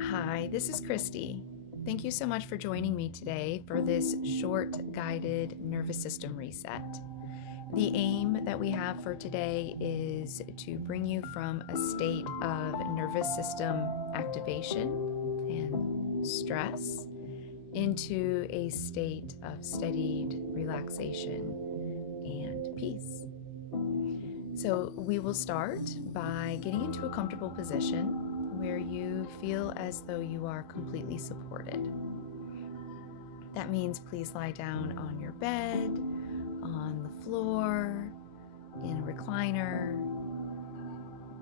Hi, this is Christy. Thank you so much for joining me today for this short guided nervous system reset. The aim that we have for today is to bring you from a state of nervous system activation and stress into a state of steadied relaxation and peace. So we will start by getting into a comfortable position where you feel as though you are completely supported. That means please lie down on your bed, on the floor, in a recliner,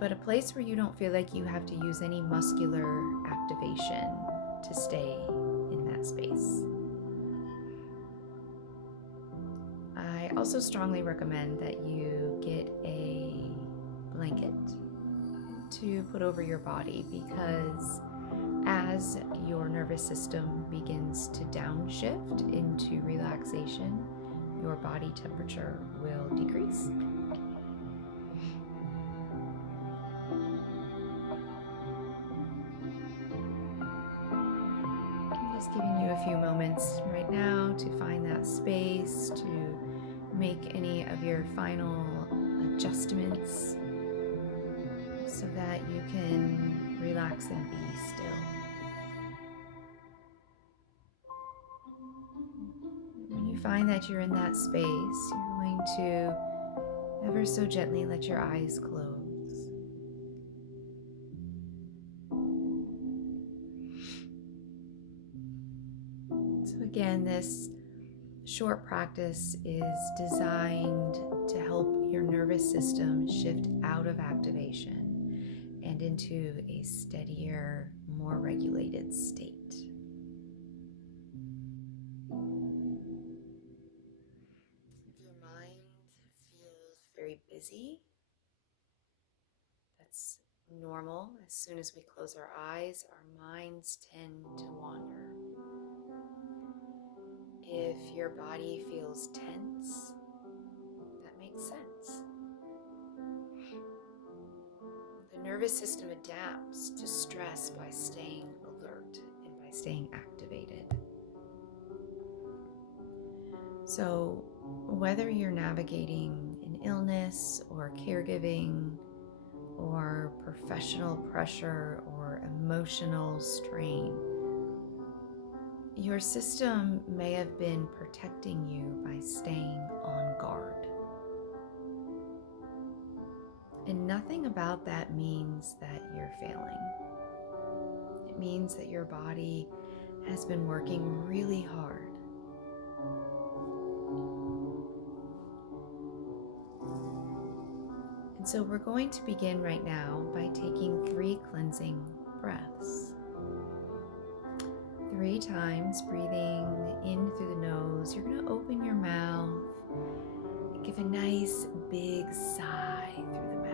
but a place where you don't feel like you have to use any muscular activation to stay in that space. I also strongly recommend that you get a blanket to put over your body, because as your nervous system begins to downshift into relaxation, your body temperature will decrease. I'm just giving you a few moments right now to find that space, to make any of your final adjustments so that you can relax and be still. When you find that you're in that space, you're going to ever so gently let your eyes close. So again, this short practice is designed to help your nervous system shift out of activation and into a steadier, more regulated state. If your mind feels very busy, that's normal. As soon as we close our eyes, our minds tend to wander. If your body feels tense, that makes sense. The nervous system adapts to stress by staying alert and by staying activated. So, whether you're navigating an illness or caregiving or professional pressure or emotional strain, your system may have been protecting you by staying on guard. And nothing about that means that you're failing. It means that your body has been working really hard. And so we're going to begin right now by taking 3 cleansing breaths. 3 times, breathing in through the nose. You're going to open your mouth and give a nice big sigh through the mouth.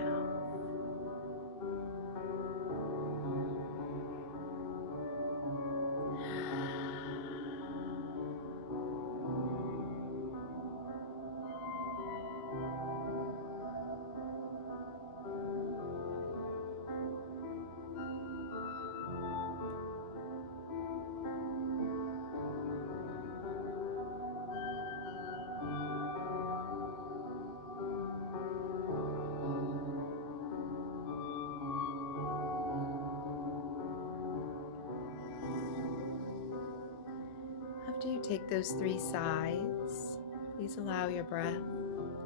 After you take those 3 sighs, please allow your breath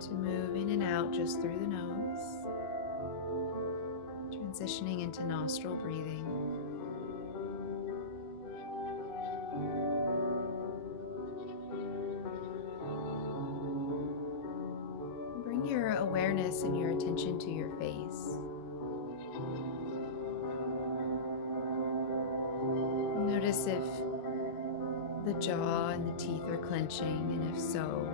to move in and out just through the nose, transitioning into nostril breathing. Bring your awareness and your attention to your face. Notice if the jaw and the teeth are clenching, and if so,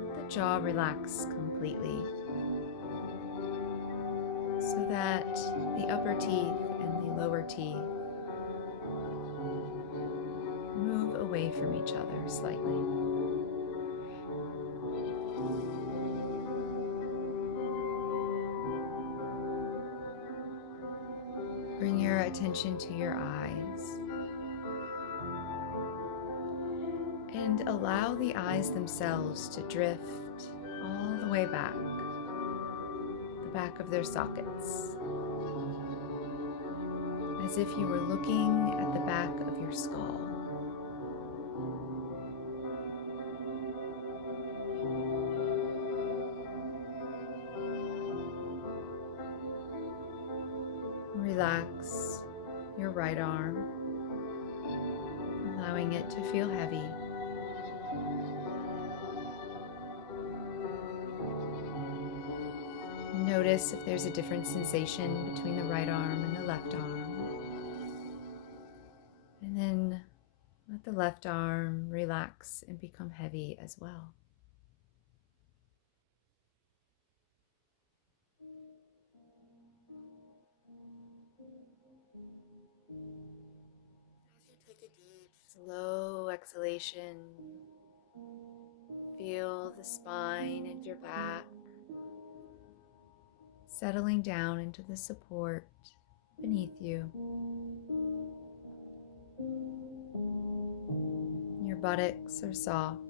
let the jaw relax completely so that the upper teeth and the lower teeth move away from each other slightly. Bring your attention to your eyes and allow the eyes themselves to drift all the way back, the back of their sockets, as if you were looking at the back of your skull. Relax your right arm, allowing it to feel heavy. Notice if there's a different sensation between the right arm and the left arm. And then let the left arm relax and become heavy as well. As you take a deep, slow exhalation, feel the spine and your back settling down into the support beneath you. Your buttocks are soft.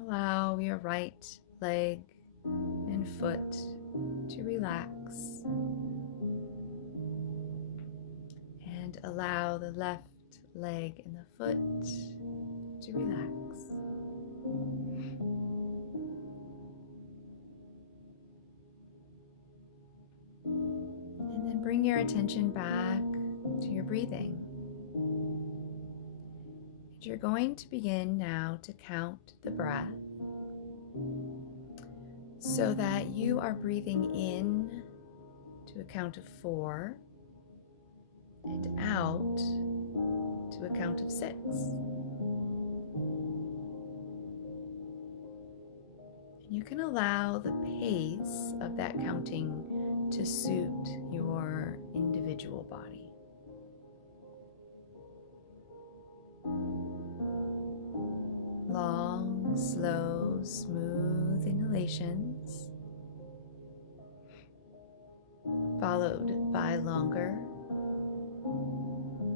Allow your right leg and foot to relax, and allow the left leg and the foot to relax. And then bring your attention back to your breathing. And you're going to begin now to count the breath so that you are breathing in to a count of 4 and out to a count of 6. And you can allow the pace of that counting to suit your individual body. Long, slow, smooth inhalations, followed by longer,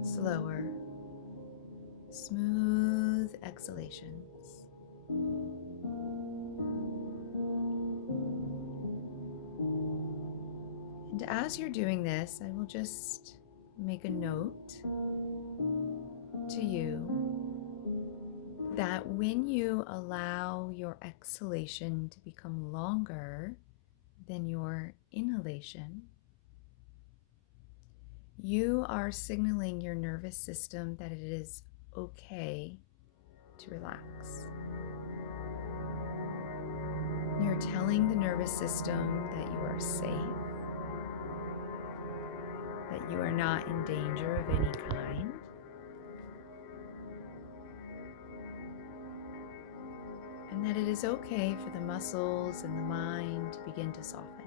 slower, smooth exhalations. And as you're doing this, I will just make a note to you that when you allow your exhalation to become longer than your inhalation, you are signaling your nervous system that it is okay to relax. You're telling the nervous system that you are safe, that you are not in danger of any kind, and that it is okay for the muscles and the mind to begin to soften.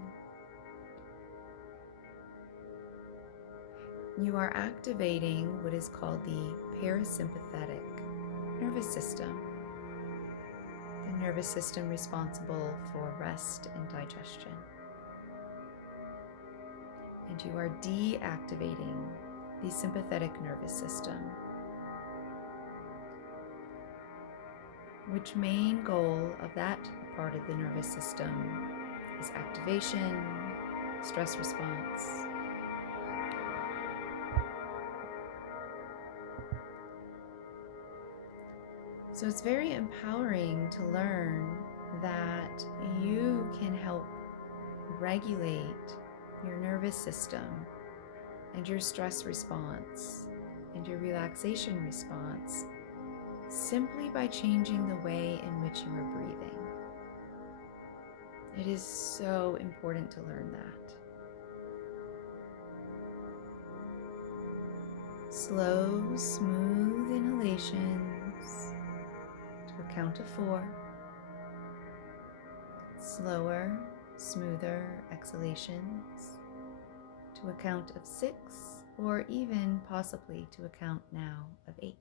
You are activating what is called the parasympathetic nervous system, the nervous system responsible for rest and digestion. And you are deactivating the sympathetic nervous system, which main goal of that part of the nervous system is activation, stress response. So it's very empowering to learn that you can help regulate your nervous system and your stress response and your relaxation response simply by changing the way in which you are breathing. It is so important to learn that. Slow, smooth inhalations to a count of 4. Slower, smoother exhalations to a count of 6, or even possibly to a count now of 8.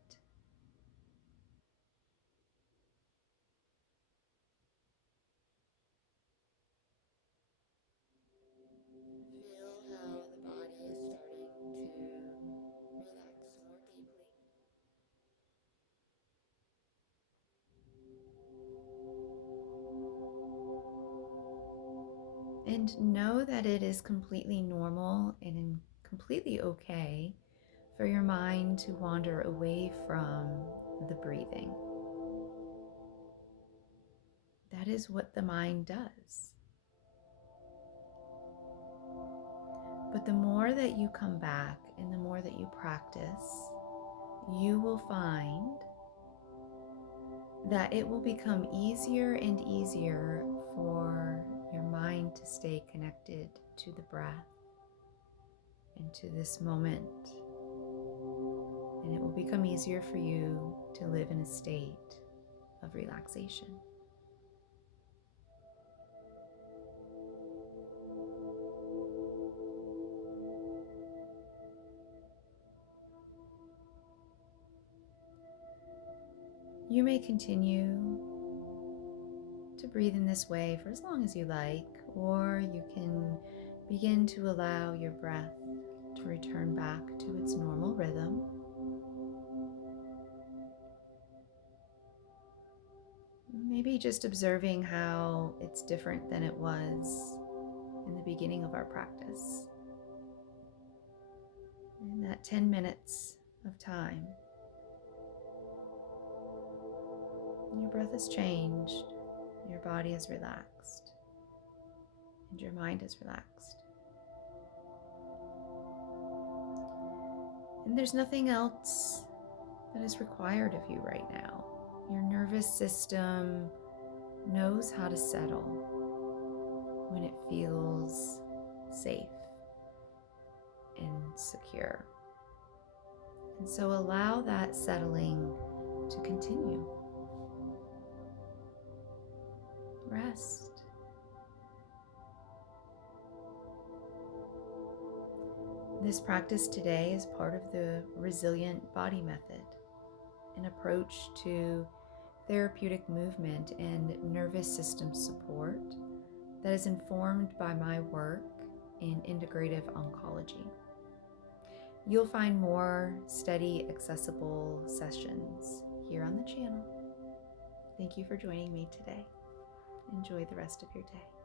And know that it is completely normal and completely okay for your mind to wander away from the breathing. That is what the mind does. But the more that you come back and the more that you practice, you will find that it will become easier and easier for your mind to stay connected to the breath and to this moment. And it will become easier for you to live in a state of relaxation. You may continue to breathe in this way for as long as you like, or you can begin to allow your breath to return back to its normal rhythm. Maybe just observing how it's different than it was in the beginning of our practice. In that 10 minutes of time, your breath has changed, your body is relaxed, and your mind is relaxed. And there's nothing else that is required of you right now. Your nervous system knows how to settle when it feels safe and secure. And so allow that settling to continue. Rest. This practice today is part of the resilient body method, an approach to therapeutic movement and nervous system support that is informed by my work in integrative oncology. You'll find more steady, accessible sessions here on the channel. Thank you for joining me today. Enjoy the rest of your day.